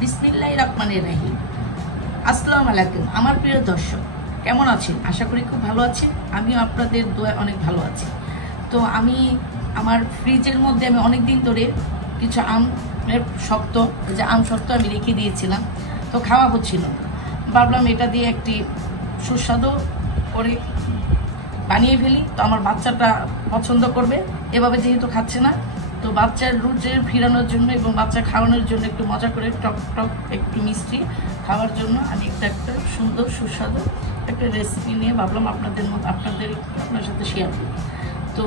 বিসমিল্লাহির রহমানির রহিম। আসসালামু আলাইকুম আমার প্রিয় দর্শক, কেমন আছেন? আশা করি খুব ভালো আছেন। আমিও আপনাদের দোয়ায় অনেক ভালো আছি। তো আমি আমার ফ্রিজের মধ্যে আমি অনেক দিন ধরে কিছু আমের শক্ত আমি রেখে দিয়েছিলাম, তো খাওয়া হচ্ছিল না। ভাবলাম এটা দিয়ে একটি সুস্বাদু করে বানিয়ে ফেলি, তো আমার বাচ্চাটা পছন্দ করবে। এভাবে যেহেতু খাচ্ছে না, তো বাচ্চার রুচি ফিরানোর জন্য এবং বাচ্চা খাওয়ানোর জন্য একটু মজা করে টক টক একটু মিষ্টি খাওয়ার জন্য আমি একটা সুন্দর সুস্বাদু একটা রেসিপি নিয়ে ভাবলাম আপনার সাথে শেয়ার করি। তো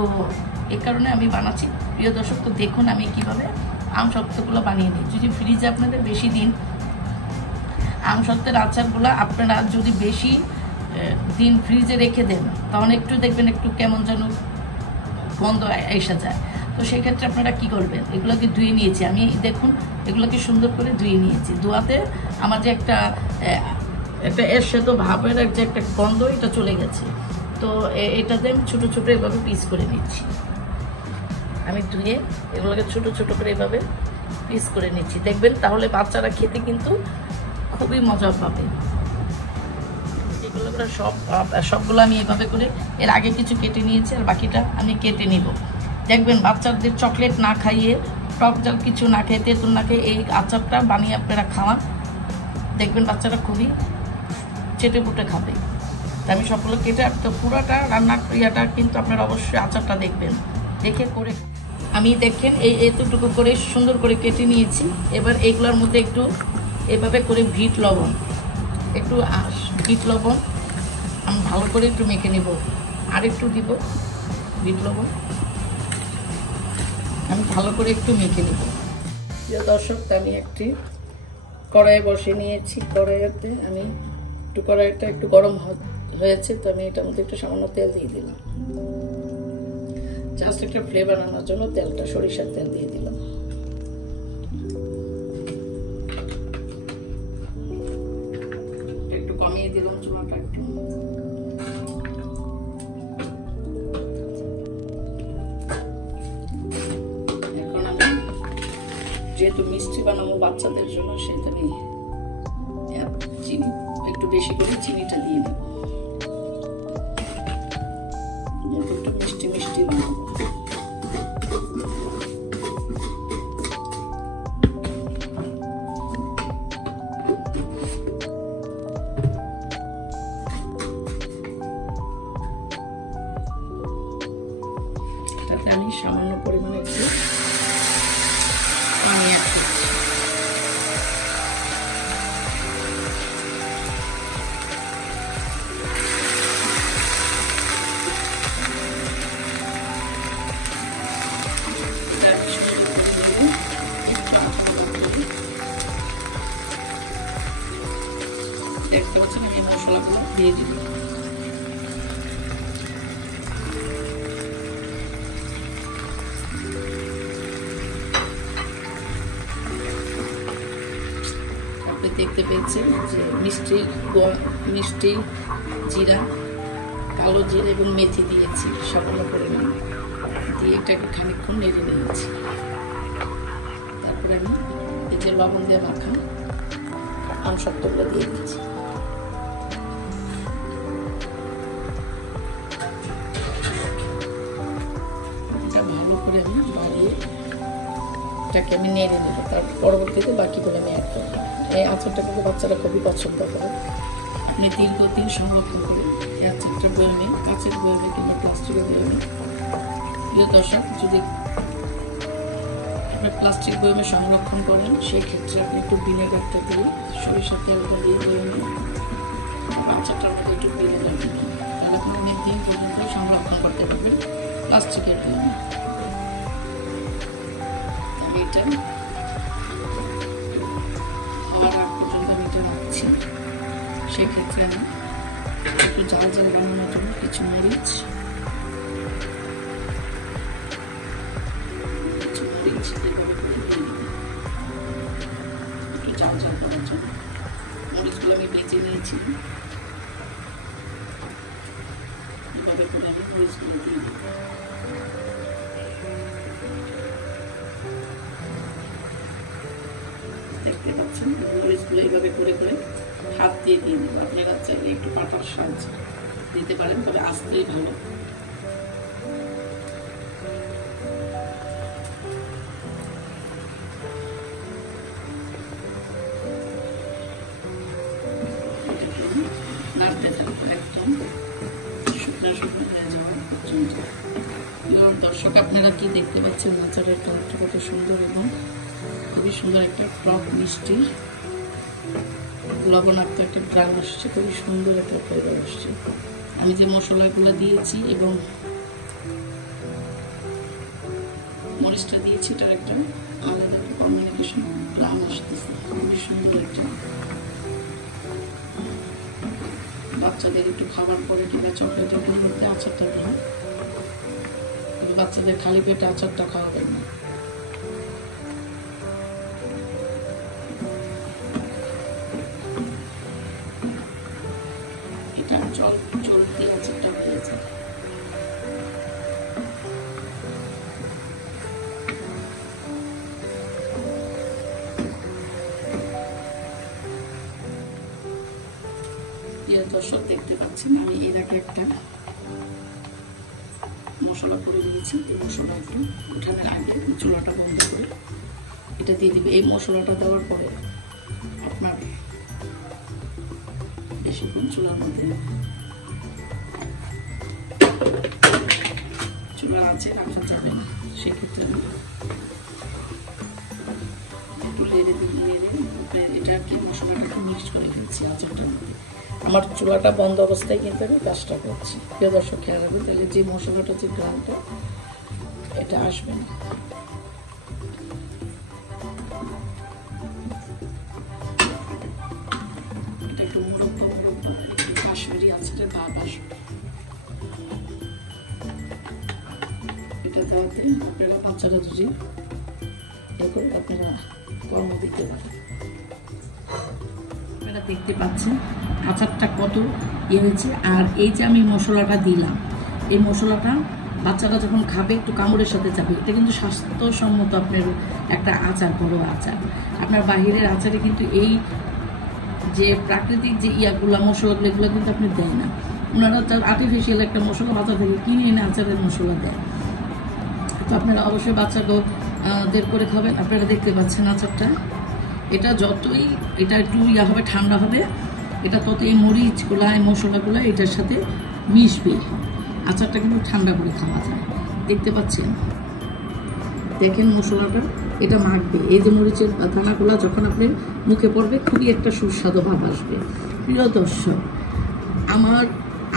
এই কারণে আমি বানাচ্ছি। প্রিয় দর্শক, তো দেখুন আমি কিভাবে আম শক্তগুলো বানিয়ে নিই। যদি ফ্রিজে আপনাদের বেশি দিন আম সত্ত্বের আচারগুলো আপনারা যদি বেশি দিন ফ্রিজে রেখে দেন, তখন একটু দেখবেন একটু কেমন যেন গন্ধ এসে যায়। তো সেক্ষেত্রে আপনারা কি করবেন, এগুলোকে ধুয়ে নিয়েছি আমি, দেখুন এগুলোকে সুন্দর করে ধুয়ে নিয়েছি। ধোয়াতে আমার যে একটা এর সাথে ভাবের যে একটা গন্ধ, এটা চলে গেছে। তো এটাতে আমি ছোটো ছোটো এভাবে পিস করে নিচ্ছি। আমি ধুয়ে এগুলোকে ছোটো ছোটো করে এভাবে পিস করে নিচ্ছি, দেখবেন তাহলে বাচ্চারা খেতে কিন্তু খুবই মজা পাবে। এগুলো সবগুলো আমি এভাবে করে এর আগে কিছু কেটে নিয়েছি, আর বাকিটা আমি কেটে নিব। দেখবেন বাচ্চাদের চকলেট না খাইয়ে, টক জাল কিছু না খেয়ে, তেঁতুল না খেয়ে এই আচারটা বানিয়ে আপনারা খাওয়ান, দেখবেন বাচ্চারা খুবই চেটে পুটে খাবে। তা আমি সবগুলো কেটে, তো পুরোটা রান্নার ক্রিয়াটা কিন্তু আপনারা অবশ্যই আচারটা দেখবেন, দেখে করে। আমি দেখেন এতটুকু করে সুন্দর করে কেটে নিয়েছি। এবার এইগুলোর মধ্যে একটু এভাবে করে বিট লবণ আমি ভালো করে একটু মেখে নেব। আর একটু দিব বিট লবণ, আমি ভালো করে একটু মেখে নেব। প্রিয় দর্শক, আমি একটি কড়াই বসে নিয়েছি। কড়াইতে আমি কড়াইটা একটু গরম হয়েছে, তো আমি এটার মধ্যে একটু সামান্য তেল দিয়ে দিলাম। জাস্ট একটা ফ্লেভার আনার জন্য তেলটা, সরিষার তেল দিয়ে দিলাম। একটু কমিয়ে দিলাম চুলাটা একটু। এখন আমি যেহেতু মিষ্টি বানাবো বাচ্চাদের জন্য, সেটা আমি চিনি একটু বেশি করে চিনিটা দিয়ে দেবো, একটু মিষ্টি মিষ্টি বানাবো। এটাতে আমি সামান্য পরিমাণে একটু পানি অ্যাড করছি। দেখতে পাচ্ছেন আমি মশলাগুলো দিয়ে দিই। আপনি দেখতে পেয়েছেন যে মিষ্টি জিরা, কালো জিরা এবং মেথি দিয়েছি সামান্য পরিমাণ দিয়ে, এটাকে খানিকক্ষণ নেড়ে নিয়েছি। তারপরে আমি এই যে লবণ দিয়ে মাখা আম শক্তগুলো দিয়ে দিচ্ছি। এটা ভালো করে আমি বাড়িয়ে এটাকে আমি নেড়ে নেব। তার পরবর্তীতে বাকিগুলো আমি অ্যাড করবো। এই আচারটা কিন্তু বাচ্চারা খুবই পছন্দ করে। আপনি দীর্ঘদিন সংরক্ষণ করুন এই আচারটা বয়ামে, কাঁচের বয়ামে কিংবা প্লাস্টিকের বয়ামে। প্রিয় দর্শক, যদি আপনার প্লাস্টিক বয়ামে সংরক্ষণ করেন, সেই ক্ষেত্রে আপনি একটু ভিনেগারটা দিয়ে, সরিষার তেলটা দিয়ে বয়ামে আচারটার মধ্যে একটু ভিনেগার দিন, তাহলে আপনি অনেক দিন পর্যন্ত সংরক্ষণ করতে পারবেন প্লাস্টিকের বয়ামে। এটা হওয়ার আগ পর্যন্ত আমি এটা রাখছি। সেক্ষেত্রে আমি একটু ঝাল ঝাল বানানোর জন্য কিছু মরিচ একটু ঝাল ঝাল করার জন্য মরিচগুলো আমি বেঁচে নিয়েছি। এভাবে করে আমি মরিচগুলো দিয়ে দেবো। দেখতে পাচ্ছি পাচ্ছেন মরিচগুলো এইভাবে করে করে হাত দিয়ে দিয়ে দেবো। আপনারা চাইলে একটু পাটার সাহায্যে দিতে পারেন, তবে আসতেই ভালো। নাড়তে থাকবো একদম শুকনো শুকনো হয়ে যাওয়ার পর্যন্ত। দর্শক আপনারা কি দেখতে পাচ্ছেন, আচারের কালারটা কত সুন্দর এবং খুবই সুন্দর একটা টক মিষ্টি লবণাক্ত একটা গ্রাম আসছে, খুবই সুন্দর একটা ফ্লেভার আসছে। আমি যে মশলাগুলো দিয়েছি এবং মরিচটা দিয়েছি, এটার একটা আলাদা একটা কম্বিনেশন গ্রাম আসতেছে, খুবই সুন্দর একটা। বাচ্চাদের একটু খাবার পরে কিংবা চকলেটের পরিবর্তে আচারটা দিই, কিন্তু বাচ্চাদের খালি পেটে আচারটা খাওয়াবেন না। এটা জল দিয়ে আচারটা হয়ে যায়। দর্শক দেখতে পাচ্ছেন আমি এর আগে একটা মশলা করে দিয়েছি। এই মশলাটা উঠানোর আগে চুলাটা বন্ধ করে এটা দিয়ে দিবে। এই মশলাটা দেওয়ার পরে আপনার বেশিক্ষণ চুলার মধ্যে চুলার আঁচে রাখা যাবে না, সেক্ষেত্রে একটু নেড়ে এটা কি মশলাটাকে মিক্স করে ফেলছি আচারটার মধ্যে। আমার চুলাটা বন্ধ অবস্থায় কিন্তু আমি কাজটা করছি। প্রিয় দর্শক খেয়াল রাখবেন, তাহলে যে মশলাটা যে গ্রামটা এটা আসবে না। এটা একটু মুরব্বা একটু কাশ্মীরি আচারের ভাব আসবে। এটা দেওয়াতে আপনারা বাচ্চারা যদি এরকম আপনারা কর্ম দিতে পারেন। আপনারা দেখতে পাচ্ছেন আচারটা কত ইয়ে হয়েছে। আর এই যে আমি মশলাটা দিলাম, এই মশলাটা বাচ্চারা যখন খাবে একটু কামড়ের সাথে যাবে। এটা কিন্তু স্বাস্থ্যসম্মত আপনার একটা আচার, বড় আচার। আপনার বাহিরের আচারে কিন্তু এই যে প্রাকৃতিক যে ইয়াগুলো মশলাগুলো এগুলো কিন্তু আপনি দেয় না। ওনারা তার আর্টিফিশিয়াল একটা মশলা বাজার থেকে কিনে এনে আচারের মশলা দেয়। তো আপনারা অবশ্যই বাচ্চাদের করে খাবেন। আপনারা দেখতে পাচ্ছেন আচারটা, এটা যতই এটা একটু ইয়া হবে, ঠান্ডা হবে, এটা তত এই মরিচগুলা এই মশলাগুলো এটার সাথে মিশবে। আচারটা কিন্তু ঠান্ডা করে খাওয়া যায়। দেখতে পাচ্ছেন, দেখেন মশলাটা এটা মাখবে। এই যে মরিচের দানাগুলো যখন আপনার মুখে পড়বে খুবই একটা সুস্বাদু ভাব আসবে। প্রিয় দর্শক, আমার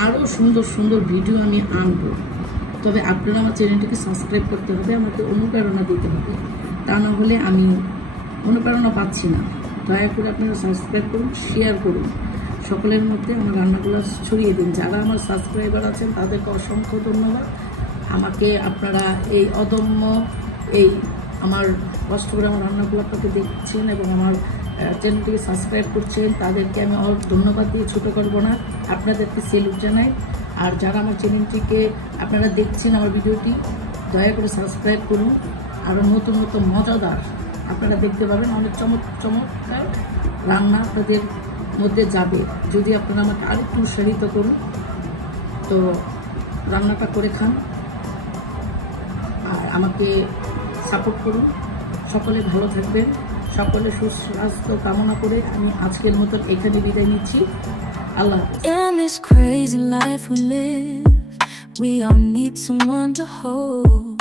আরও সুন্দর সুন্দর ভিডিও আমি আনবো, তবে আপনারা আমার চ্যানেলটিকে সাবস্ক্রাইব করতে হবে, আমাকে অনুপ্রেরণা দিতে হবে। তা না হলে আমি অনুপ্রেরণা পাচ্ছি না। দয়া করে আপনারা সাবস্ক্রাইব করুন, শেয়ার করুন, সকলের মধ্যে আমার রান্নাগুলো ছড়িয়ে দিন। যারা আমার সাবস্ক্রাইবার আছেন তাদেরকে অসংখ্য ধন্যবাদ। আমাকে আপনারা এই অদম্য এই আমার কষ্ট করে আমার রান্নাগুলো আপনাকে দেখছেন এবং আমার চ্যানেলটিকে সাবস্ক্রাইব করছেন, তাদেরকে আমি ধন্যবাদ দিয়ে ছোটো করবো না, আপনাদেরকে সেলুট জানাই। আর যারা আমার চ্যানেলটিকে আপনারা দেখছেন আমার ভিডিওটি, দয়া করে সাবস্ক্রাইব করুন। আরও নতুন নতুন মজাদার আপনারা দেখতে পাবেন, অনেক চমৎকার রান্না আপনাদের মধ্যে যাবে। যদি আপনারা আমাকে আরেকটু উৎসাহিত করুন তো রান্নাটা করে খান আর আমাকে সাপোর্ট করুন। সকলে ভালো থাকবেন, সকলে সুস্বাস্থ্য কামনা করে আমি আজকের মতো এখানে বিদায় নিচ্ছি। আল্লাহ হাফেজ। In this crazy life we live, we all need someone to hold.